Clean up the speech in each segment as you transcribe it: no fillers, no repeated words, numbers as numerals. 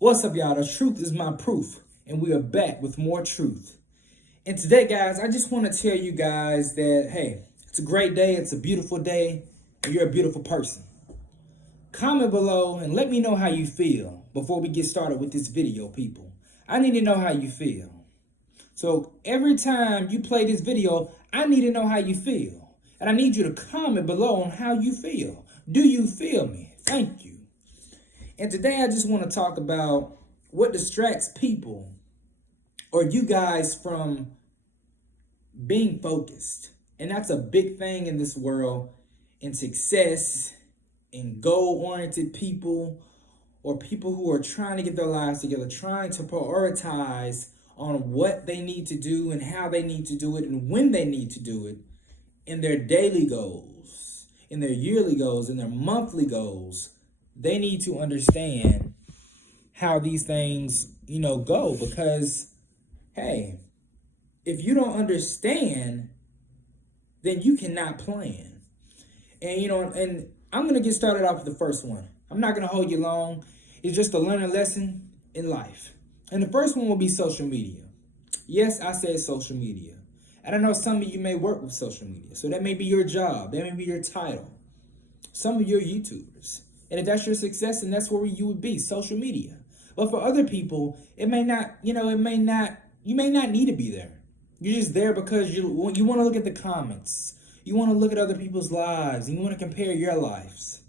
What's up, y'all? The truth is my proof, and we are back with more truth. And today, guys, I just want to tell you guys that, hey, it's a great day, it's a beautiful day, and you're a beautiful person. Comment below and let me know how you feel before we get started with this video, people. I need to know how you feel. So every time you play this video, I need to know how you feel. And I need you to comment below on how you feel. Do you feel me? Thank you. And today I just want to talk about what distracts people or you guys from being focused. And that's a big thing in this world, in success, in goal-oriented people, or people who are trying to get their lives together, trying to prioritize on what they need to do and how they need to do it and when they need to do it in their daily goals, in their yearly goals, in their monthly goals. They need to understand how these things, go, because, hey, if you don't understand, then you cannot plan. And I'm going to get started off with the first one. I'm not going to hold you long. It's just a learning lesson in life. And the first one will be social media. Yes, I said social media. And I know some of you may work with social media. So that may be your job. That may be your title. Some of you are YouTubers. And if that's your success, then that's where you would be, social media. But for other people, it may not, you may not need to be there. You're just there because you want to look at the comments. You want to look at other people's lives. And you want to compare your lives.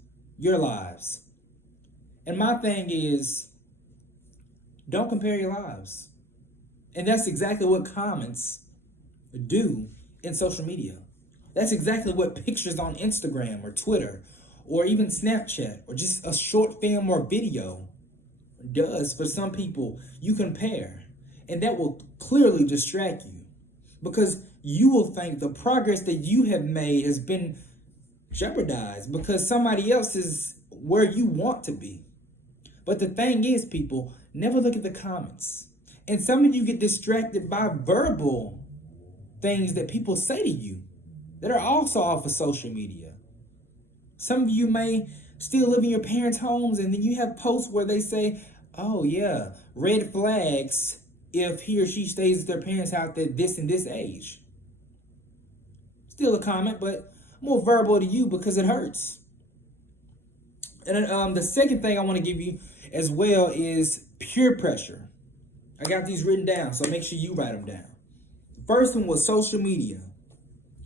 And my thing is, don't compare your lives. And that's exactly what comments do in social media. That's exactly what pictures on Instagram or Twitter or even Snapchat or just a short film or video does for some people. You compare, and that will clearly distract you because you will think the progress that you have made has been jeopardized because somebody else is where you want to be. But the thing is, people, never look at the comments. And some of you get distracted by verbal things that people say to you that are also off of social media. Some of you may still live in your parents' homes, and then you have posts where they say, oh yeah, red flags if he or she stays at their parents' house at this and this age. Still a comment, but more verbal to you because it hurts. And the second thing I want to give you as well is peer pressure. I got these written down, so make sure you write them down. The first one was social media.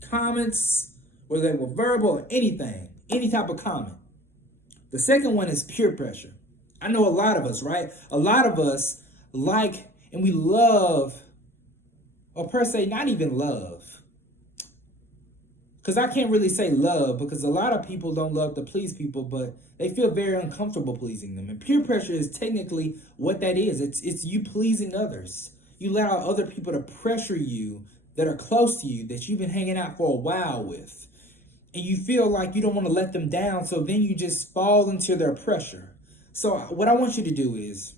Comments, whether they were verbal or anything, any type of comment. The second one is peer pressure. I know a lot of us, right? A lot of us like and we love, or per se, not even love. Because I can't really say love because a lot of people don't love to please people, but they feel very uncomfortable pleasing them. And peer pressure is technically what that is. It's you pleasing others. You allow other people to pressure you that are close to you, that you've been hanging out for a while with. And you feel like you don't want to let them down, so then you just fall into their pressure. So what I want you to do is,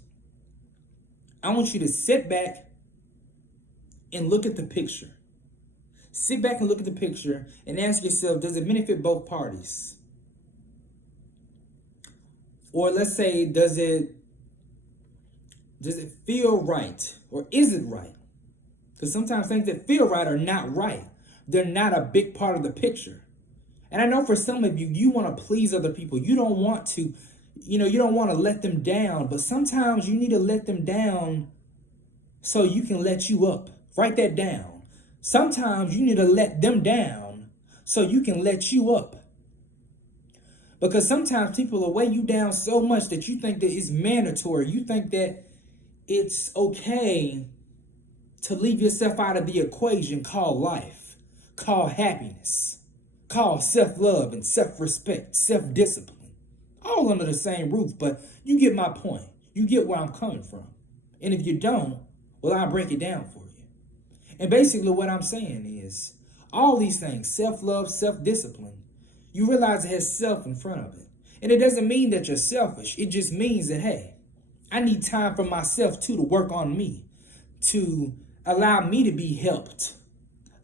I want you to sit back and look at the picture. Sit back and look at the picture and ask yourself, does it benefit both parties? Or let's say, does it feel right? Or is it right? Because sometimes things that feel right are not right. They're not a big part of the picture. And I know for some of you, you want to please other people. You don't want to, you don't want to let them down. But sometimes you need to let them down so you can let you up. Write that down. Sometimes you need to let them down so you can let you up. Because sometimes people will weigh you down so much that you think that it's mandatory. You think that it's okay to leave yourself out of the equation called life, called happiness, called self-love and self-respect, self-discipline. All under the same roof, but you get my point. You get where I'm coming from. And if you don't, well, I'll break it down for you. And basically what I'm saying is, all these things, self-love, self-discipline, you realize it has self in front of it. And it doesn't mean that you're selfish. It just means that, hey, I need time for myself too to work on me, to allow me to be helped,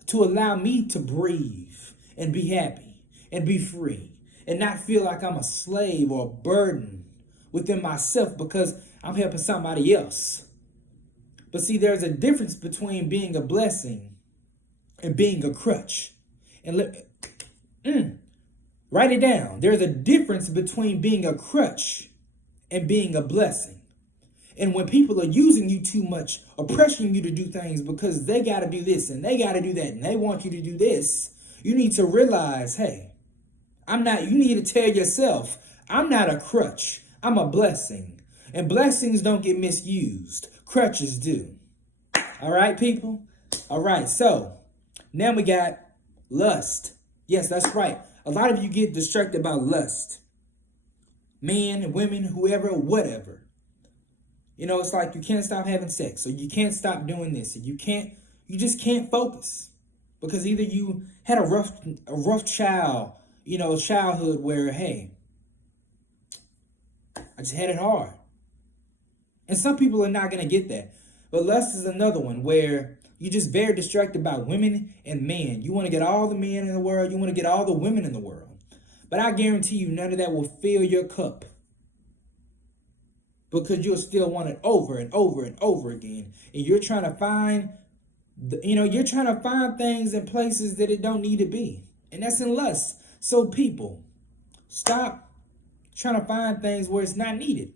to allow me to breathe and be happy and be free and not feel like I'm a slave or a burden within myself because I'm helping somebody else. But see, there's a difference between being a blessing and being a crutch. And write it down. There's a difference between being a crutch and being a blessing. And when people are using you too much or pressuring you to do things because they got to do this and they got to do that and they want you to do this, you need to realize, hey, you need to tell yourself, I'm not a crutch. I'm a blessing. And blessings don't get misused. Crutches do. All right, people? All right, so now we got lust. Yes, that's right. A lot of you get distracted about lust. Men, women, whoever, whatever. You know, it's like you can't stop having sex, or you can't stop doing this, or you just can't focus. Because either you had a rough childhood where, hey, I just had it hard. And some people are not going to get that. But lust is another one where you're just very distracted by women and men. You want to get all the men in the world. You want to get all the women in the world. But I guarantee you none of that will fill your cup. Because you'll still want it over and over and over again. And you're trying to find, things in places that it don't need to be. And that's in lust. So people, stop trying to find things where it's not needed.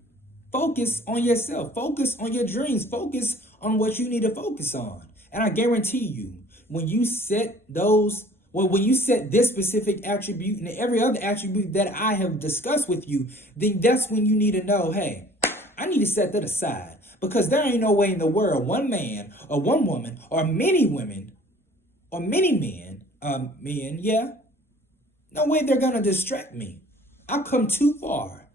Focus on yourself. Focus on your dreams. Focus on what you need to focus on. And I guarantee you, when you set this specific attribute and every other attribute that I have discussed with you, then that's when you need to know, hey, I need to set that aside. Because there ain't no way in the world one man or one woman or many women or many men, no way they're going to distract me. I've come too far.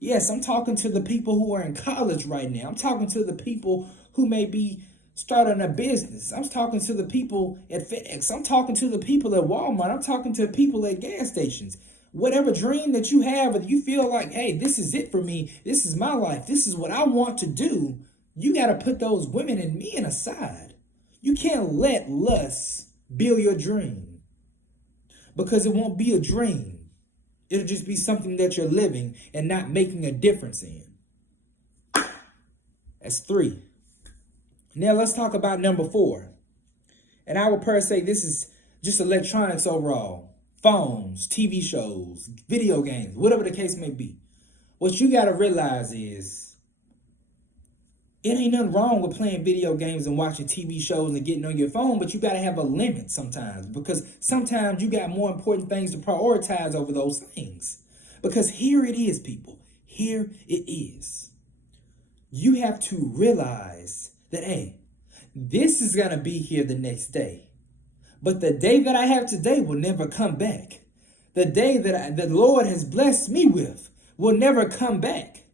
Yes, I'm talking to the people who are in college right now. I'm talking to the people who may be starting a business. I'm talking to the people at FedEx. I'm talking to the people at Walmart. I'm talking to people at gas stations. Whatever dream that you have, or you feel like, hey, this is it for me. This is my life. This is what I want to do. You got to put those women and men aside. You can't let lust build your dream, because it won't be a dream. It'll just be something that you're living and not making a difference in. That's 3. Now let's talk about number 4. And I would per se, this is just electronics overall. Phones, TV shows, video games, whatever the case may be. What you got to realize is, it ain't nothing wrong with playing video games and watching TV shows and getting on your phone, but you got to have a limit sometimes, because sometimes you got more important things to prioritize over those things. Because here it is, people. Here it is. You have to realize that, hey, this is going to be here the next day. But the day that I have today will never come back. The day that the Lord has blessed me with will never come back.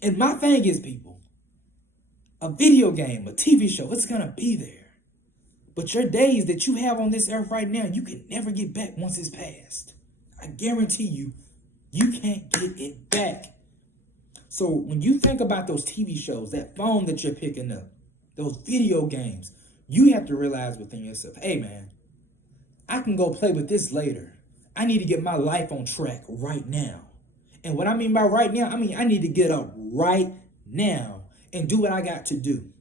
And my thing is, people, a video game, a TV show, it's going to be there. But your days that you have on this earth right now, you can never get back once it's passed. I guarantee you, you can't get it back. So when you think about those TV shows, that phone that you're picking up, those video games, you have to realize within yourself, hey man, I can go play with this later. I need to get my life on track right now. And what I mean by right now, I mean I need to get up right now and do what I got to do.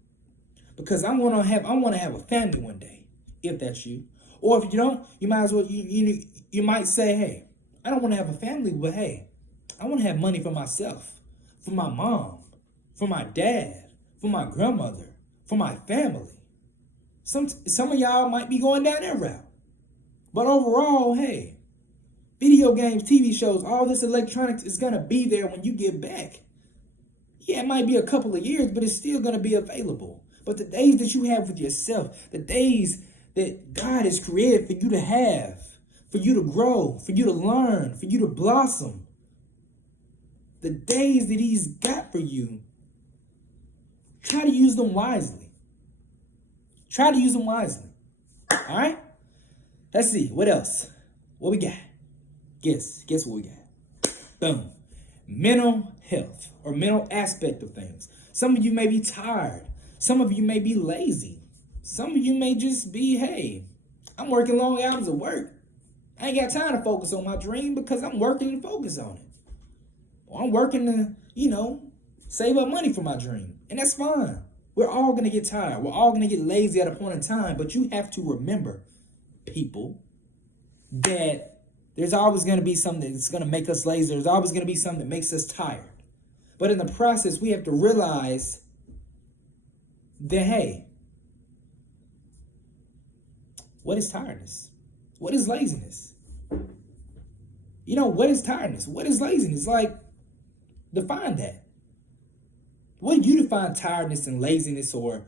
Because I want to have a family one day, if that's you. Or if you don't, you might as well, you might say, hey, I don't want to have a family, but hey, I want to have money for myself, for my mom, for my dad, for my grandmother, for my family. Some of y'all might be going down that route. But overall, hey, video games, TV shows, all this electronics is going to be there when you get back. Yeah, it might be a couple of years, but it's still going to be available. But the days that you have with yourself, the days that God has created for you to have, for you to grow, for you to learn, for you to blossom, the days that He's got for you, try to use them wisely. Try to use them wisely. All right? Let's see. What else? What we got? Guess what we got? Boom. Mental health or mental aspect of things. Some of you may be tired. Some of you may be lazy. Some of you may just be, hey, I'm working long hours of work. I ain't got time to focus on my dream because I'm working and focus on it. Or I'm working to, save up money for my dream. And that's fine. We're all going to get tired. We're all going to get lazy at a point in time. But you have to remember, people, that there's always going to be something that's going to make us lazy. There's always going to be something that makes us tired. But in the process, we have to realize that, hey, what is tiredness? What is laziness? What is tiredness? What is laziness? Like, define that. What do you define tiredness and laziness or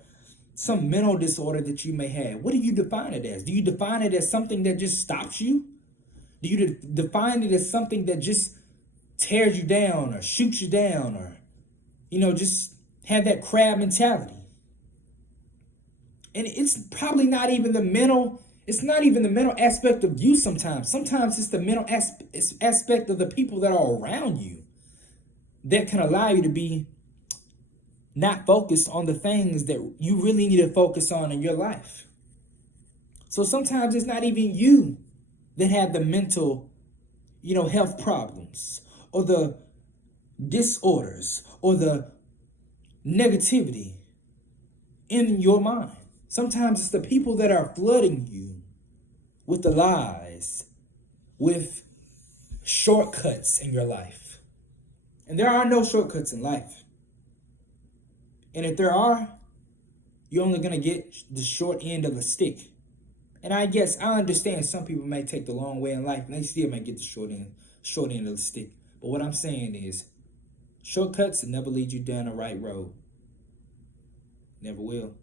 some mental disorder that you may have? What do you define it as? Do you define it as something that just stops you? Do you define it as something that just tears you down or shoots you down or, just have that crab mentality? And it's probably not even the mental, it's not even the mental aspect of you sometimes. Sometimes it's the mental aspect of the people that are around you that can allow you to be not focused on the things that you really need to focus on in your life. So sometimes it's not even you that have the mental, health problems or the disorders or the negativity in your mind. Sometimes it's the people that are flooding you with the lies, with shortcuts in your life. And there are no shortcuts in life. And if there are, you're only going to get the short end of the stick. And I guess I understand some people may take the long way in life and they still may get the short end of the stick. But what I'm saying is, shortcuts never lead you down the right road. Never will.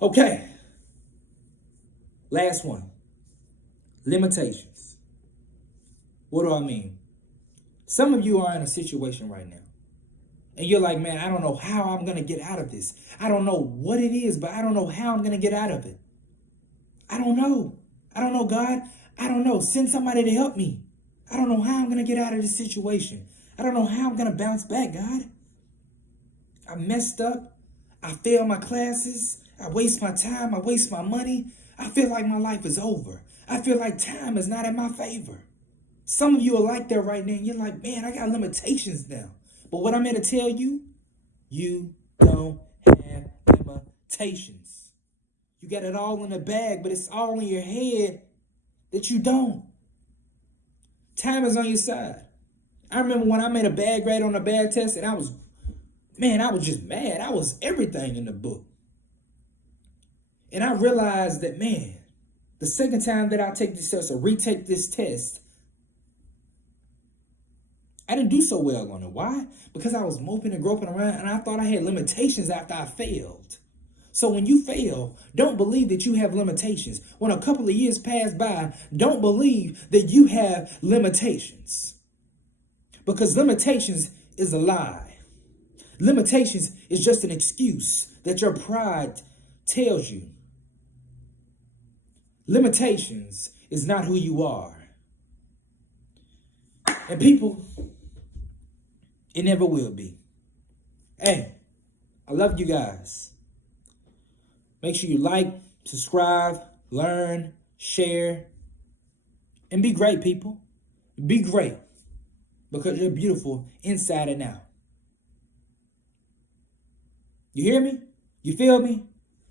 Okay. Last one. Limitations. What do I mean? Some of you are in a situation right now. And you're like, man, I don't know how I'm going to get out of this. I don't know what it is, but I don't know how I'm going to get out of it. I don't know. I don't know, God. I don't know. Send somebody to help me. I don't know how I'm going to get out of this situation. I don't know how I'm going to bounce back, God. I messed up. I failed my classes. I waste my time. I waste my money. I feel like my life is over. I feel like time is not in my favor. Some of you are like that right now. And you're like, man, I got limitations now. But what I'm here to tell you, you don't have limitations. You got it all in the bag, but it's all in your head that you don't. Time is on your side. I remember when I made a bad grade on a bad test and I was just mad. I was everything in the book. And I realized that, man, the second time that I take this test or retake this test, I didn't do so well on it. Why? Because I was moping and groping around and I thought I had limitations after I failed. So when you fail, don't believe that you have limitations. When a couple of years pass by, don't believe that you have limitations. Because limitations is a lie. Limitations is just an excuse that your pride tells you. Limitations is not who you are. And people, it never will be. Hey, I love you guys. Make sure you like, subscribe, learn, share, and be great, people. Be great because you're beautiful inside and out. You hear me? You feel me?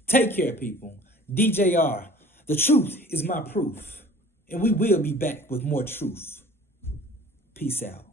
Take care, people. DJR, the truth is my proof. And we will be back with more truth. Peace out.